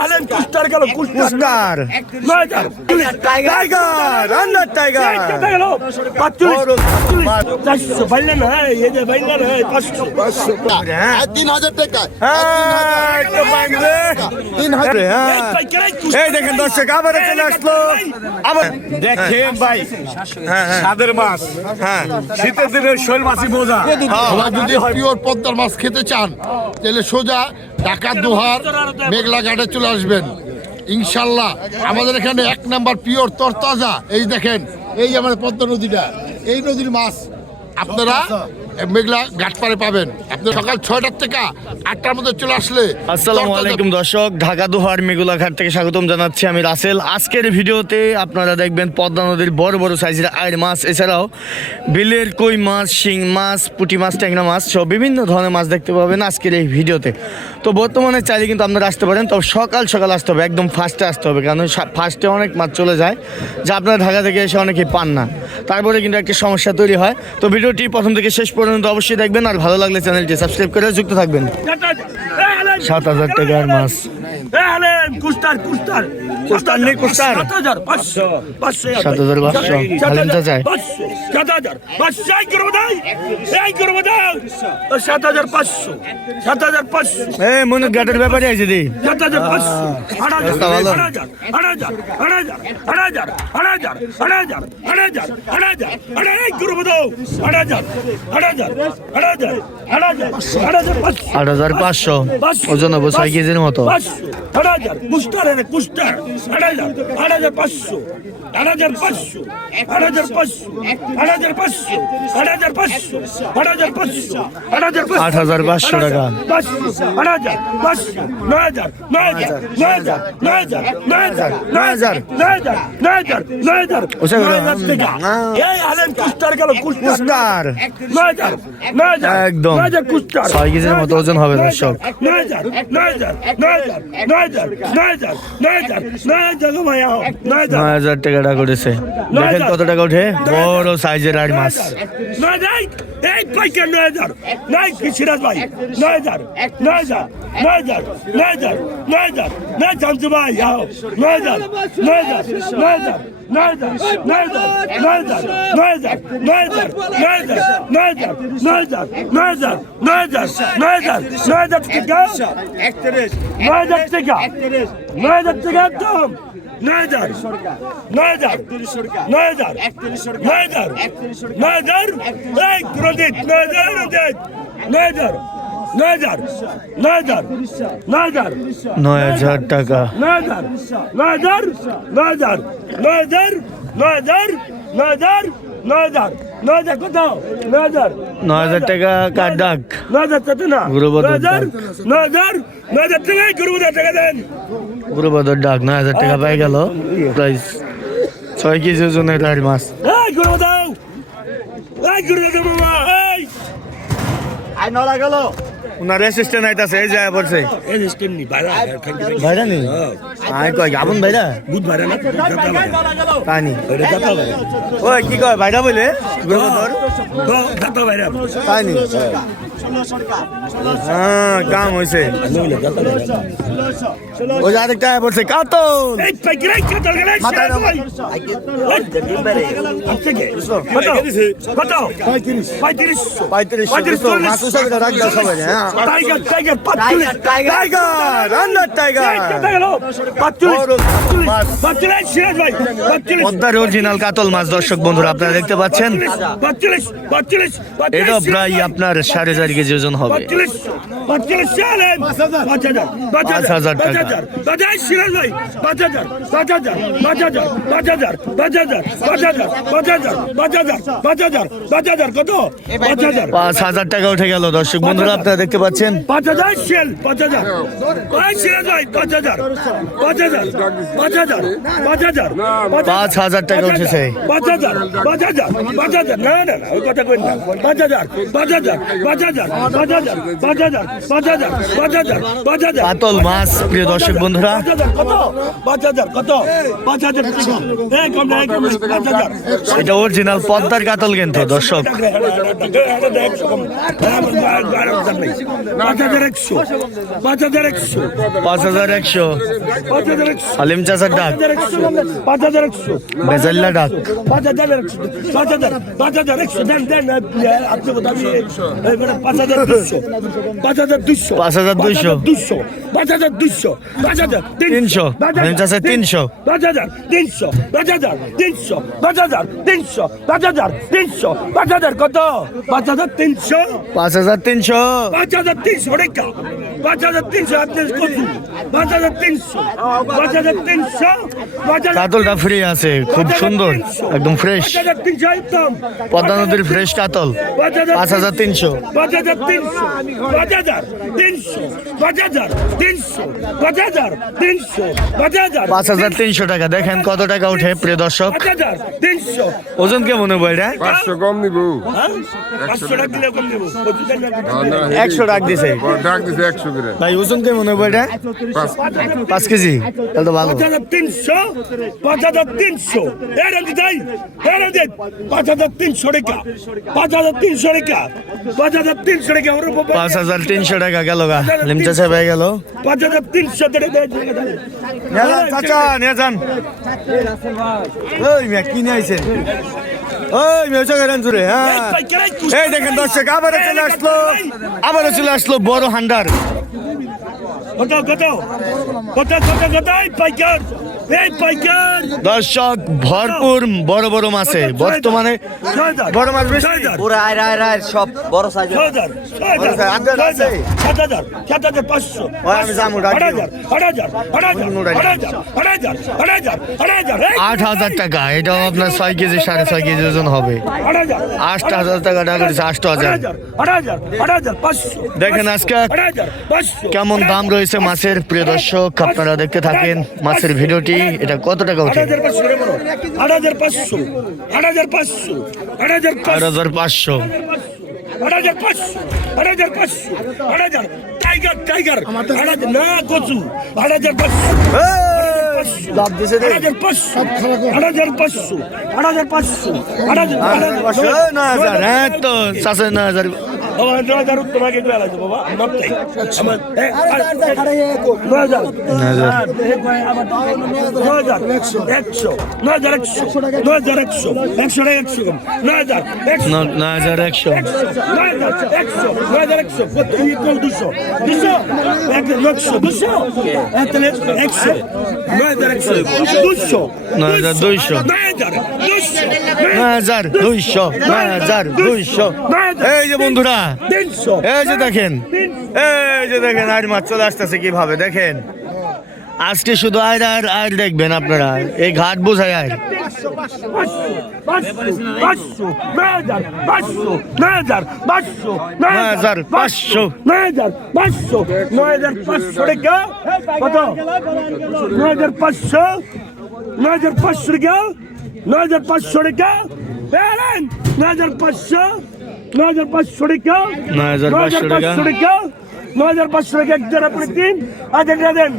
I কুস্টার গেল কুস্টার কুস্টার টাইগার আন্ডার টাইগার গেল চারশো বাইলে না এই যে বাইলে না পাঁচশো আর তিন হাজার টাকা হ্যাঁ, একটু বাংলে। তিন হাজার হ্যাঁ। এই দেখেন দর্শক আবার চলে আসলো আবার দেখেন ভাই হ্যাঁ হ্যাঁ সাদের মাছ হ্যাঁ শীতের দিনের শৈল মাছই বোঝা তোমরা যদি পিওর পদ্মার মাছ খেতে চান তাহলে সোজা ঢাকা দোহার মেঘলা ঘাটে চলে আসবেন ইনশাল্লাহ আমাদের এখানে এক নাম্বার পিওর তরতাজা। এই দেখেন, এই আমাদের পদ্ম নদীটা, এই নদীর মাছ, আপনারা মেঘলা ঘাট পারে পাবেন। আপনার সকাল ছয়টার থেকে আটটার মধ্যে চলে আসলে আসসালামু আলাইকুম দর্শক ঢাকা দোহার মেগুলাঘাট থেকে স্বাগতম জানাচ্ছি আমি রাসেল। আজকের ভিডিওতে আপনারা দেখবেন পদ্মা নদীর বড় বড় সাইজের আয়ের মাছ এছাড়াও বিলের কই মাছ শিং মাছ পুঁটি মাছ ট্যাংরা মাছ সব বিভিন্ন ধরনের মাছ দেখতে পাবেন আজকের এই ভিডিওতে। তো বর্তমানে চাইলে কিন্তু আপনারা আসতে পারেন তবে সকাল সকাল আসতে হবে একদম ফার্স্টে আসতে হবে কারণ ফার্স্টে অনেক মাছ চলে যায় যা আপনারা ঢাকা থেকে এসে অনেকেই পান না। তারপরে কিন্তু একটা সমস্যা তৈরি হয়। তো ভিডিওটি প্রথম থেকে শেষ পর্যন্ত অবশ্যই দেখবেন, আর ভালো লাগলে চ্যানেলটি সাবস্ক্রাইব করে যুক্ত থাকবেন। সাত হাজার টাকার মাছ। সাত হাজার পাঁচশো। হালিম চাচায় સાત હજાર પાંચસો સાત હજાર પાંચસો એ મને ગટર વેપારી આવી છે સાત હજાર પાંચસો અઢાર હજાર અઢાર હજાર અઢાર હજાર અઢાર હજાર અઢાર હજાર અઢાર હજાર અઢાર હજાર ગુરુ બધો અઢાર હજાર અઢાર હજાર અઢાર હજાર અઢાર હજાર અઢાર હજાર પાંચસો ওজন হবে ছয় কেজির মতো আড়াই হাজার কুস্টার এনে কুস্টার আড়াই হাজার আড়াই হাজার পাঁচশো আড়াই হাজার পাঁচশো আড়াই হাজার পাঁচশো আড়াই হাজার পাঁচশো আড়াই হাজার পাঁচশো আড়াই হাজার পাঁচশো আট হাজার পাঁচশো টাকা। আট হাজার পাঁচশো নয় হাজার নয় হাজার নয় হাজার নয় হাজার নয় হাজার নয় হাজার নয় হাজার নয় হাজার নয় হাজার নয় হাজার টাকা এই আলেন কুস্টার গেল কুস্টার কুস্টার নয় হাজার নয় হাজার একদম। নয় হাজার কুস্টার ছয় কেজির মতো ওজন হবে দর্শক। নয় হাজার নয় হাজার নয় হাজার নয় হাজার নয় হাজার নয় হাজার নয় হাজার নয় হাজার টাকাটা করেছে দেখেন কত টাকা ওঠে বড় সাইজের আর মাছ নয় হাজার এই পাইকার নয় হাজার নয় কি সিরাজ ভাই নয় হাজার নয় হাজার নয় হাজার নয় হাজার নয় হাজার নয় জানতো ভাই আও নয় হাজার নয় হাজার নয় হাজার নয় হাজার নয় হাজার নয় হাজার নয় হাজার নয় হাজার নয় হাজার নয় হাজার নয় হাজার নয় হাজার নয় হাজার নয় হাজার নয় হাজার হাজার টাকা নয় হাজার নয় হাজার নয় হাজার নয় হাজার নয় হাজার নয় হাজার এই ক্রেডিট নয় হাজার ক্রেডিট নয় হাজার নয় হাজার নয় হাজার নয় হাজার নয় হাজার টাকা নয় হাজার নয় হাজার নয় হাজার নয় হাজার নয় হাজার নয় হাজার নয় হাজার নয় হাজার কোথাও নয় হাজার নয় হাজার টাকা কার ডাক? নয় হাজার টাকা না। গুরুবদর হাজার নয় হাজার নয় হাজার টাকা গুরুবদর টাকা দেন। গুরুবদর ডাক নয় হাজার টাকা পাই গেল। প্রাইস ছয় কেজি ওজনের আর মাছ। এই গুরুবদর এই গুরুবদর মামা এই। ওনার অ্যাসিস্ট্যান্ট আইতাছে এই যায় পড়ছে। অ্যাসিস্ট্যান্ট নি ভাড়া ভাড়া নি? আই কই আপন ভাইরা বুধ ভাড়া না পানি ওই কি কয় ভাইরা বলে গুরু দাতা ভাইরা পানি হ্যাঁ কাম হয়েছে অরিজিনাল কাতল মাছ দর্শক বন্ধুরা আপনারা দেখতে পাচ্ছেন? এটা প্রায় আপনার সাড়ে পাঁচ কেজি ওজন হবে পাঁচ হাজার টাকা পাঁচ হাজার টাকা উঠে গেল দর্শক বন্ধুরা আপনারা দেখতে পাচ্ছেন পাঁচ হাজার পাঁচ হাজার পাঁচ হাজার পাঁচ হাজার পাঁচ হাজার পাঁচ হাজার পাঁচ হাজার টাকা উঠেছে পাঁচ হাজার পাঁচ হাজার পাঁচ হাজার না না ওই কথা কই না পাঁচ হাজার পাঁচ হাজার পাঁচ হাজার কাতল মাছ প্রিয় দর্শক বন্ধুরা। এটা অরিজিনাল পদ্মার কাতল কিন্তু দর্শক। পাঁচ হাজার একশো পাঁচ হাজার একশো পাঁচ হাজার একশো। পাঁচ হাজার একশো হালিম চাচার ডাক। পাঁচ হাজার একশো। বেজাল্লা ডাক। পাঁচ হাজার একশো পাঁচ হাজার পাঁচ হাজার একশো। দেন দেন আপনি পাঁচ হাজার দুশো পাঁচ হাজার দুশো পাঁচ হাজার দুইশো। দুশো পাঁচ হাজার দুশো পাঁচ হাজার তিনশো। তিনশো। পাঁচ হাজার তিনশো পাঁচ হাজার তিনশো পাঁচ হাজার তিনশো পাঁচ হাজার তিনশো পাঁচ হাজার কত পাঁচ হাজার তিনশো পাঁচ হাজার তিনশো পাঁচ হাজার তিনশো রেখা পাঁচ হাজার তিনশো আপনি পাঁচ হাজার তিনশো পাঁচ হাজার তিনশো কাতলটা ফ্রি আছে খুব সুন্দর একদম ফ্রেশ পদ্মা নদীর ফ্রেশ কাতল পাঁচ হাজার তিনশো পাঁচ হাজার তিনশো পাঁচ হাজার তিনশো পাঁচ হাজার তিনশো পাঁচ হাজার তিনশো পাঁচ হাজার পাঁচ হাজার তিনশো টাকা। দেখেন কত টাকা উঠে প্রিয় দর্শক। পাঁচ হাজার তিনশো। ওজন কেমন হবে এটা? পাঁচশো কম নিব। হ্যাঁ? পাঁচশো টাকা দিলে কম। একশো টাকা দিছে। ডাক দিছে একশো করে। ভাই ওজন কেমন হবে এটা? পাঁচ কেজি। তাহলে তো ভালো। পাঁচ হাজার তিনশো পাঁচ হাজার তিনশো। এর যাই এর পাঁচ হাজার তিনশো রেখা পাঁচ হাজার তিনশো রেখা পাঁচ হাজার তিনশো রেখা ওর উপর পাঁচ হাজার তিনশো টাকা গেল গা। লিমচা সাহেব হয়ে গেল। পাঁচ হাজার তিনশো টাকা চাচা নিয়ে যান। ওই মিয়া কি নিয়ে আইছেন? ওই হ্যাঁ। এই দেখেন দর্শক আবারও চলে আসলো আবারও চলে আসলো বড় হান্ডার। কত কত কত কত পাইকার। দর্শক ভরপুর বড় বড় মাছে বর্তমানে বড় মাছ বেশি পুরো আয় আয় আয় সব বড় সাইজ আট হাজার টাকা এটাও আপনার ছয় কেজি সাড়ে ছয় কেজি ওজন হবে আট হাজার টাকা টাকা করেছে আট হাজার দেখেন আজকে কেমন দাম রয়েছে মাছের প্রিয় দর্শক আপনারা দেখতে থাকেন মাছের ভিডিওটি এটা কত টাকা পাঁচশো আট হাজার পাঁচশো আট হাজার পাঁচশো আট হাজার আট হাজার পাঁচশো আট হাজার পাঁচশো আট হাজার পাঁচশো আট হাজার টাইগার টাইগার আট হাজার না কচু আট হাজার পাঁচশো লাভ দিছে রে। পাঁচশো আট হাজার পাঁচশো আট হাজার পাঁচশো আট হাজার আট হাজার পাঁচশো, এই নয় হাজার হ্যাঁ তো চাষে নয় হাজার বাবা। নয় হাজার। দুইশো। নয় হাজার। হাজার দুইশো হাজার দুইশো এই যে বন্ধুরা এই যে দেখেন এই যে দেখেন আর মাছ চলে আসতেছে কীভাবে দেখেন আজকে শুধু আয়ের আর আয়ের দেখবেন আপনারা এই ঘাট বোঝায় পাঁচশো নয় হাজার পাঁচশো নয় হাজার পাঁচশো টাকা নয় হাজার পাঁচশো নয় হাজার পাঁচশো টাকা নয় হাজার পাঁচশো টাকা। নয় হাজার পাঁচশো টাকা এক জোড়া তিন আচ্ছা দেন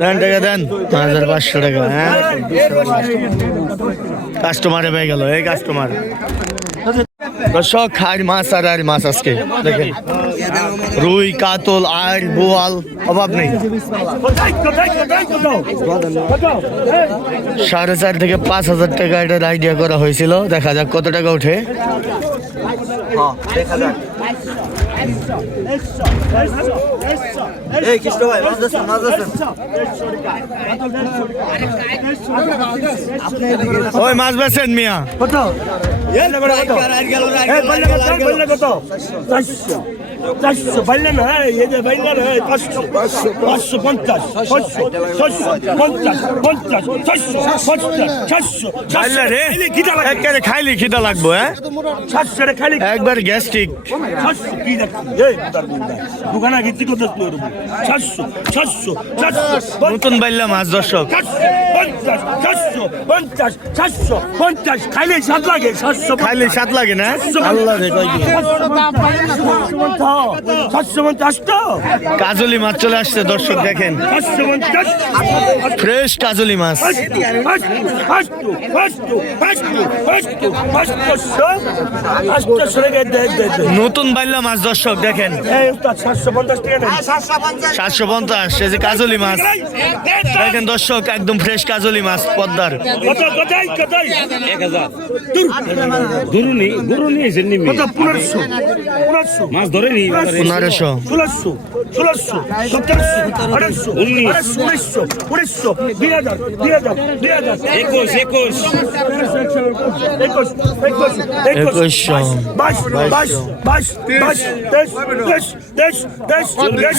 দেন টাকা দেন নয় হাজার পাঁচশো টাকা হ্যাঁ কাস্টমারে পেয়ে গেল এই কাস্টমার দর্শক আর মাছ আর আর মাছ আজকে। দেখেন রুই কাতল আর বোয়াল অভাব নেই। সাড়ে চার থেকে পাঁচ হাজার টাকা এটার আইডিয়া করা হয়েছিল। দেখা যাক কত টাকা ওঠে। দেখা যাক। এই কৃষ্ণ ভাই মাছ ধরছেন মাছ ধরছেন ওই মাছ বেছেন মিয়া কত কত চারশো চারশো বাইলে না এই যে বাইলে না পাঁচশো পাঁচশো পঞ্চাশ ছশো ছশো পঞ্চাশ পঞ্চাশ ছশো পঞ্চাশ ছশো খাইলে রে একেবারে খাইলে খিদা লাগবো হ্যাঁ ছশো রে খালি একবার গ্যাস্ট্রিক ছশো কি দেখছি দোকানে গেছি কত ছশো ছশো ছশো নতুন বাইল্লা মাছ দর্শক পঞ্চাশ চারশো পঞ্চাশ চারশো পঞ্চাশ খাইলে সাত লাগে খাইলে স্বাদ লাগে না আল্লাহ রে পঞ্চাশ তো কাজলি মাছ চলে আসছে দর্শক দেখেন পঞ্চাশ ফ্রেশ কাজলি মাছ নতুন বাইল্লা মাছ দর্শক দেখেন সাতশো পঞ্চাশ এই যে কাজলি মাছ দেখেন দর্শক একদম ফ্রেশ কাজলি মাছ পদ্মার গুরুনি গুরুনি এসে নিমি মাছ ধরে নি পনেরোশো ষোলোশো ষোলোশো সতেরোশো আঠারোশো উনিশ। উনিশশো উনিশশো দুই হাজার দুই হাজার দুই হাজার একুশ একুশ একুশ। বাইশ বাইশ বাইশ বাইশ তেইশ তেইশ তেইশ তেইশ তেইশ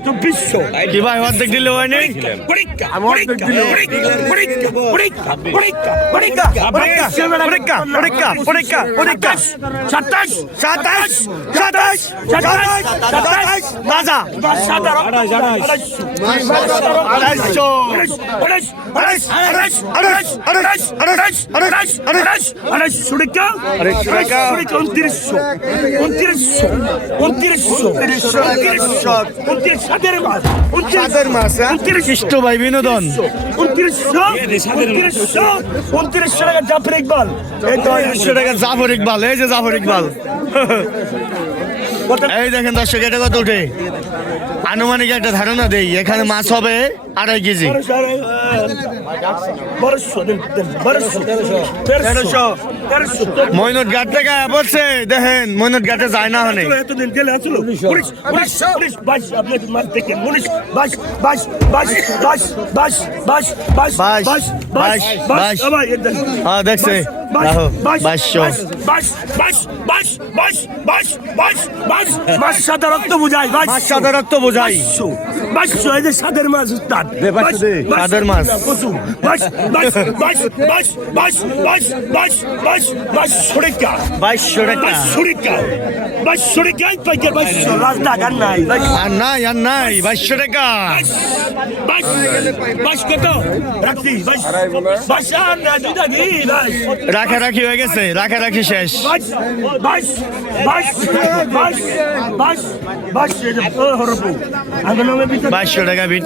চব্বিশশো ভাই অর্ধেক দিলে হয়নি পরীক্ষা পরীক্ষা পরীক্ষা পরীক্ষা পরীক্ষা পরীক্ষা পরীক্ষা পরীক্ষা পরীক্ষা পরীক্ষা পরীক্ষা সাতাশ সাতাশ সাতাশ সাতাশ সাতাশ রাজা আড়াইশো টাকা উনত্রিশশো উনত্রিশশো উনত্রিশশো উনত্রিশশো উনত্রিশ সাতের মাস উনত্রিশ কৃষ্ণ ভাই বিনোদন। উনত্রিশশো উনত্রিশশো উনত্রিশশো টাকা জাফর ইকবাল। এই তো একশো টাকা জাফর ইকবাল এই যে জাফর ইকবাল। এই দেখেন দর্শক এটা কত উঠে? আনুমানিক একটা ধারণা দেই এখানে মাছ হবে আড়াই কেজি ঘাট থেকে বলছে দেখেন ঘাটে যায় না হনে এতদিন গেলে আসলো উনিশ উনিশ উনিশ বাইশ আপনি মাস থেকে বাইশ বাইশ বাইশ বাইশ, বাইশ বাইশ, বাইশ বাইশ। আবার এর দেন। হ্যাঁ, দেখছে। সাদা রক্ত মাছ সাদা রক্ত বোঝাই সাদের মাছ উস্তাদ বাইশ, বাইশ, সাদের মাছ। প্রচুর বাইশ বাইশ বাইশ বাইশ বাইশ বাইশ বাইশ বাইশ বাইশশো টাকা বাইশশো টাকা বাইশশো টাকা বাইশশো পাইকার বাইশশো রাস্তা গান নাই বাইশ আর নাই আর নাই বাইশশো টাকা বাইশ বাইশ কত রাখছি বাইশ বাইশ আর না দুটা দিই বাইশ রাখা রাখি হয়ে গেছে রাখা রাখি শেষ বাইশ বাইশ বাইশ বাইশ বাইশ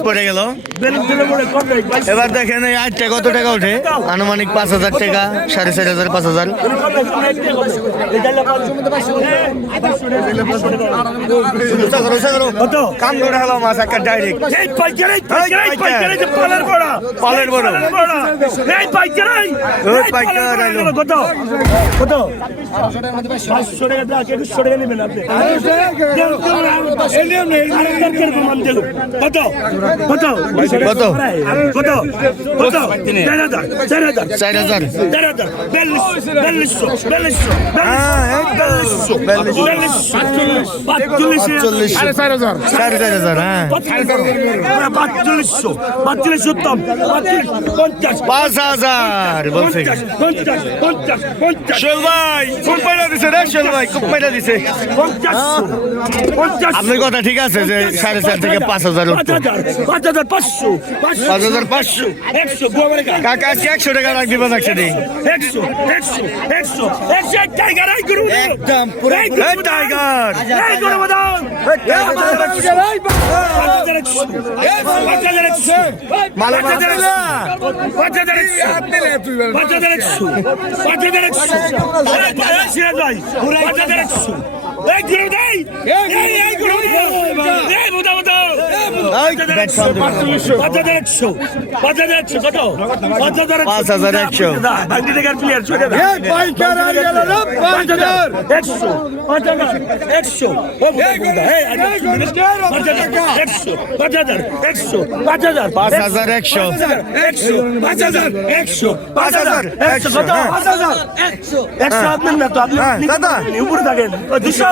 পড়ে গেল। এবার দেখেন এই কত টাকা ওঠে? আনুমানিক পাঁচ হাজার টাকা সাড়ে চার হাজার পাঁচ হাজার। কত? কত? পাঁচ হাজার ভাই কোম্পানিটা দিছে ভাই কোম্পানিটা দিছে আপনার কথা ঠিক আছে যে সাড়ে চার থেকে পাঁচ হাজার পাঁচ হাজার পাঁচশো পাঁচ হাজার পাঁচশো কাকা আজকে একশো টাকা রাখবি বা একশো একশো একশো একশো একশো একশো Hey Guru Dai! Hey hey Guru Dai! Hey Buda Buda! పద్దదరక్షు పద్దదరక్షు కదో పద్దదరక్షు పద్దదరక్షు బండి దగ్గర ప్లేయర్ చూడండి ఏ పై కరాలి ఎలా పద్దదర్ ఎక్సు పద్దదర్ ఎక్సు ఓ బుదా ఏ పద్దదర్ ఎక్సు పద్దదర్ ఎక్సు పద్దదర్ 5000 ఎక్సు ఎక్సు 5000 ఎక్సు 5000 ఎక్సు కదో 5000 ఎక్సు ఎక్సు అబ్న తో అబ్న కదో ఇప్పుడు దగ్గర దిశా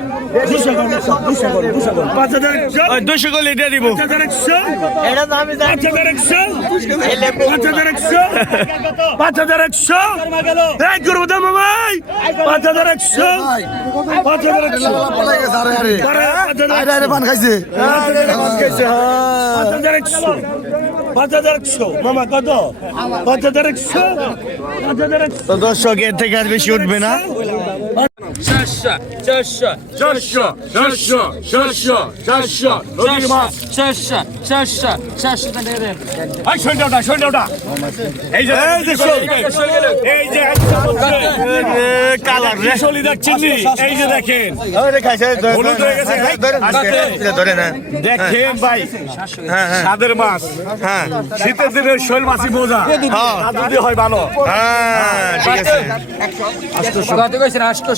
জানি পাঁচ হাজার একশো পাঁচ হাজার একশো পাঁচ হাজার একশো এই করব তো মামাই পাঁচ হাজার একশো পাঁচ হাজার একশো আরে, পাঁচ হাজার একশো। পান খাইছে পাঁচ হাজার একশো পাঁচ হাজার একশো মামা কত পাঁচ হাজার একশো পাঁচ হাজার একশো তো দর্শক এর থেকে আর বেশি উঠবে না চারশো চারশো চারশো চারশো চারশো চারশো নদীর মাছ চারশো চারশো চারশো টাকা দেন এই শৈলটা শৈলটা এই যে এই যে এই যে কালার রে। দেখছেন এই যে দেখেন। ওরে খাইছে ধরে হলুদ গেছে, ভাই। ধরে না দেখেন ভাই সাদের মাছ। হ্যাঁ। শীতের দিনে শৈল মাছই বোঝা হ্যাঁ। যদি হয় ভালো। হ্যাঁ ঠিক আছে। কত কইছেন আটশো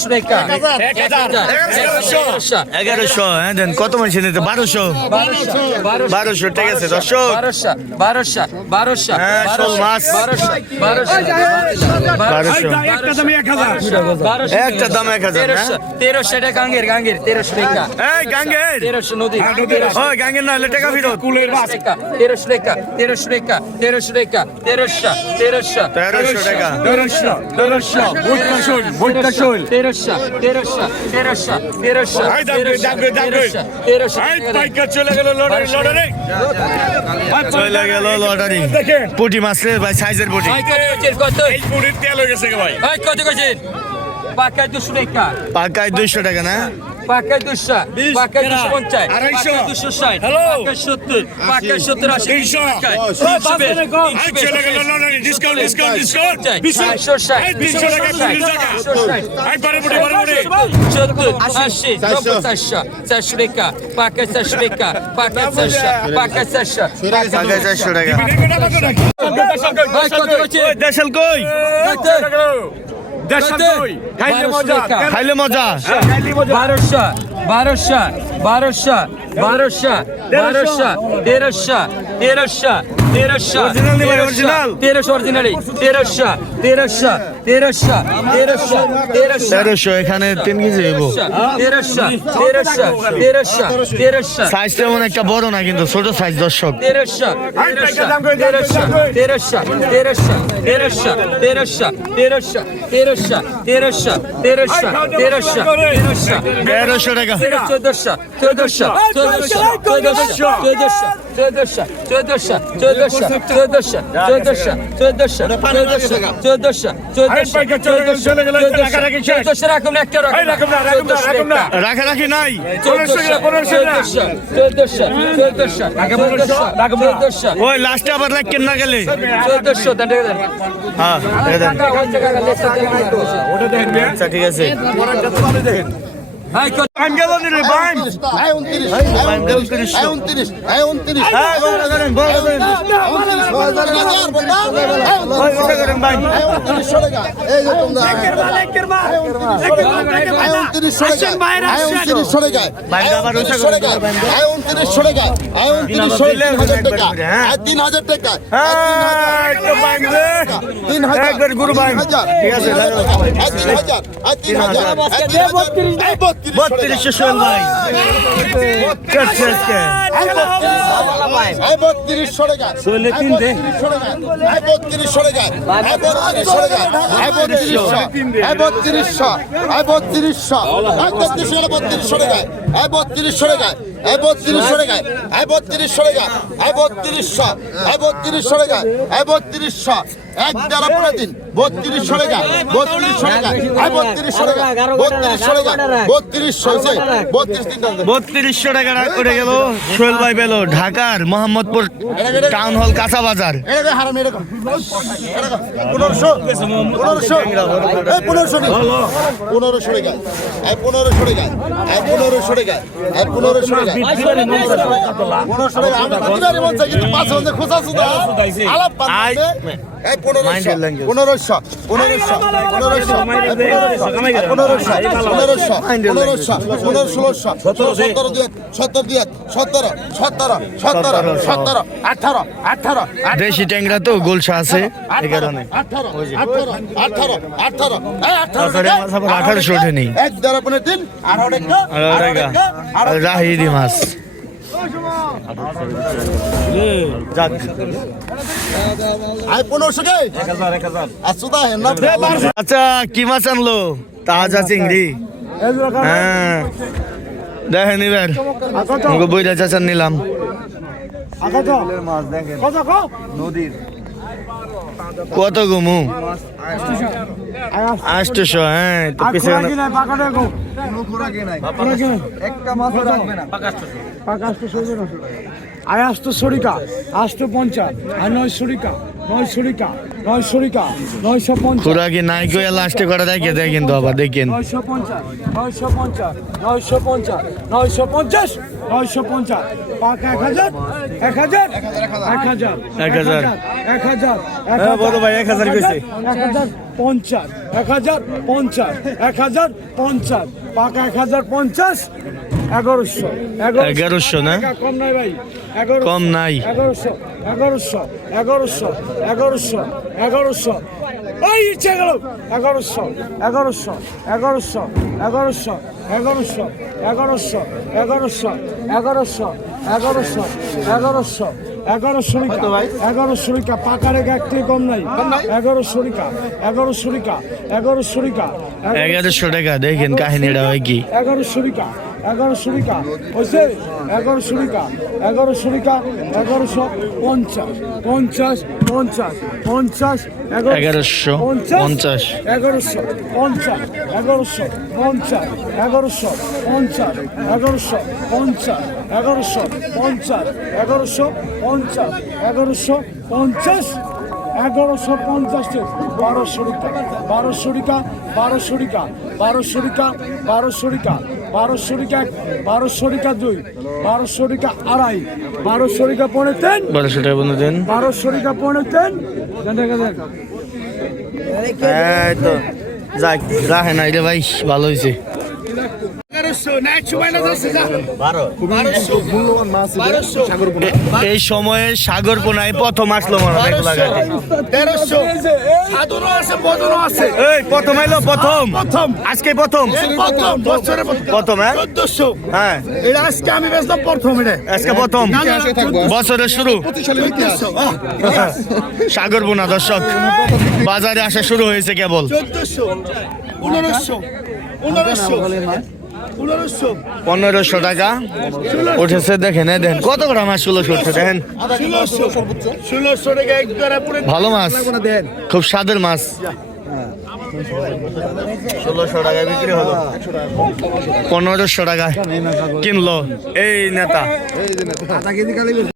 এগারোশো। হ্যাঁ দেন কত মানুষ নিতে বারোশো বারোশো। বারোশো। বারোশো ঠিক আছে দর্শক। বারোশো। বারোশো। বারোশো। হ্যাঁ, শোল মাছ। বারোশো। বারোশো। বারোশো। একটা দামে এক হাজার। বারোশো। একটা দাম এক হাজার তেরোশো। তেরোশো টাকা গাঙ্গের গাঙ্গের তেরোশো টাকা। এই গাঙ্গের! তেরোশো নদী। ও গাঙ্গের না হলে টাকা ফিরত। কুলের মাছ। তেরোশো টাকা। তেরোশো টাকা তেরোশো টাকা তেরোশো তেরোশো তেরোশো। টাকা। বইটা শৈল বইটা শৈল। তেরোশো তেরোশো তেরোশো তেরোশো তেরোশো তেরোশো চলে গেল লটারি লটারি। চলে গেল লটারি। পুটি মাছের ভাই সাইজের পুটি। কত তেল হয়ে গেছে ভাই। কত গেছেন পাকায় দুশো টাকা। পাকায় দুশো টাকা না? পাকায় দুশো পাকায় দুশো পঞ্চাশ আড়াইশো। দুশো ষাট পাকায় সত্তর পাকায় সত্তর আশি তিনশো চারশো টাকা পাকায় চারশো টাকা পাকায় চারশো পাকায় চারশো। পাকায় চারশো টাকা। দেশাল কই খাইলে মজা। খাইলে মজা। বারোশো বারোশো বারোশো। বারোশো বারোশো তেরোশো তেরোশো তেরোশো? তেরোশো অরিজিনালি তেরোশো তেরোশো তেরোশো তেরোশো তেরোশো তেরোশো এখানে তিন কেজি তেরোশো তেরোশো তেরোশো তেরোশো সাইজ তেমন একটা বড় না কিন্তু ছোট সাইজ দর্শক তেরোশো তেরোশো তেরোশো তেরোশো তেরোশো তেরোশো তেরোশো তেরোশো তেরোশো তেরোশো তেরোশো তেরোশো তেরোশো টাকা চোদ্দশো চোদ্দশো লাস্টে আবার না গেলে চোদ্দশো ঠিক আছে তিন হাজার টাকা তিন হাজার গুরু ভাই হাজার ঠিক আছে তিন হাজার তিন হাজার বত্রিশ বত্রিশশো সোহেল ভাই সোহেলে তিন দে বত্রিশশো টাকা। এই বত্রিশ সরে গায় এই বত্রিশ সরে গায় এই বত্রিশ এই বত্রিশ সরে গায় এই বত্রিশ এক দ্বারা পুরো দিন। বত্রিশশো টাকা বত্রিশশো টাকা বত্রিশশো টাকা বত্রিশশো টাকা বত্রিশশো হয়েছে বত্রিশ তিন টাকা বত্রিশশো টাকা রাগ করে গেল সোহেল ভাই পেল ঢাকার মোহাম্মদপুর টাউন হল কাঁচা বাজার। পনেরোশো পনেরোশো। এই পনেরোশো পনেরোশো টাকা এই পনেরোশো টাকা এই পনেরোশো টাকা এই পনেরোশো টাকা পনেরোশো টাকা আমরা কিন্তু পাঁচ হাজার খোঁজা সুদা আলাপ আই- পনেরোশো. পনেরোশো। পনেরোশো পনেরোশো পনেরোশো পনেরোশো পনেরোশো পনেরোশো পনেরো ষোলোশো সতেরো দিয়ে সত্তর দিয়ে সতেরো সতেরো সতেরো সতেরো আঠারো আঠারো দেশি ট্যাংরা তো গোলসা আছে এই কারণে আঠারো আঠারো আঠারোশো নেই এক পনেরো তিন আঠারো রাহিদি মাছ আচ্ছা কি মাছ আনলো? তাজা চিংড়ি। হ্যাঁ। দেখেন এবার আমাকে বইটা নিলাম। কত গুমু? আষ্টশো হ্যাঁ তো পিছনে একটা মাছ রাখবে না। আয় আসতো সরিকা আসতো পঞ্চাশ আর নয় সরিকা নয় সরিকা নয় সরিকা নয়শো পঞ্চাশ। খুরা কি নাই কই লাস্টে করে রেখে দেয় কিন্তু আবার দেখেন নয়শো পঞ্চাশ নয়শো পঞ্চাশ নয়শো পঞ্চাশ নয়শো পঞ্চাশ নয়শো পঞ্চাশ। পাক এক হাজার এক হাজার এক হাজার এক হাজার। এক হাজার হ্যাঁ, বড় ভাই, এক হাজার। এক হাজার পঞ্চাশ এক হাজার পঞ্চাশ এক হাজার পঞ্চাশ। পাক এক হাজার পঞ্চাশ এগারোশো এগারোশো না? কম নাই ভাই এগারো কম নাই। এগারোশো এগারোশো এগারোশো এগারোশো এগারোশো ওই ইচ্ছে গেল এগারোশো এগারোশো এগারোশো এগারোশো এগারোশো এগারোশো এগারোশো এগারোশো এগারোশো এগারোশো এগারোশো এগারোশো রিকা পাকা রেখা একটি কম নাই এগারোশো রিকা এগারোশো রিকা এগারোশো রিকা এগারোশো টাকা দেখেন কাহিনীটা হয় কি এগারোশো রিকা এগারোশো রিকা হয়েছে এগারোশো রিকা এগারো রিকা এগারোশো পঞ্চাশ। পঞ্চাশ পঞ্চাশ পঞ্চাশ এগারোশো পঞ্চাশ এগারোশো পঞ্চাশ এগারোশো পঞ্চাশ এগারোশো পঞ্চাশ এগারোশো পঞ্চাশ এগারোশো পঞ্চাশ এগারোশো পঞ্চাশ এগারোশো পঞ্চাশ এগারোশো পঞ্চাশটি বারোশো রিকা বারোশো রিকা বারোশো রিকা বারোশো রিকা বারোশো রিকা বারোশোরিকা বারোশোরিকা দুই বারোশোরিকা আড়াই বারোশোরিকা পৌনে তিন বারোশো টাকা বন্ধু দেন বারোশোরিকা পৌনে তিন। এই তো যাক যা হ্যাঁ ভাই ভালো হয়েছে এই সময়ে সাগর পোনায় প্রথম আসলো মনে হয় তেরোশো। সাধুরও আছে বদনও আছে। এই প্রথম এলো প্রথম। প্রথম। আজকে প্রথম। প্রথম। বছরে প্রথম। হ্যাঁ? চোদ্দশো। হ্যাঁ। এটা আজকে আমি বেচলাম প্রথম এটা। আজকে প্রথম। বছরের শুরু। সাগর বোনা দর্শক। বাজারে আসা শুরু হয়েছে কেবল। চোদ্দশো। পনেরোশো। পনেরোশো। পনেরোশো। টাকা। উঠেছে দেখেন দেখেন কত গ্রাম মাছ ষোলোশো উঠছে দেখেন। ষোলোশো। ষোলোশো টাকা এক দ্বারা পুরো ভালো মাছ। খুব স্বাদের মাছ। ষোলোশো টাকায় বিক্রি হলো। পনেরোশো টাকায় কিনলো। এই নেতা।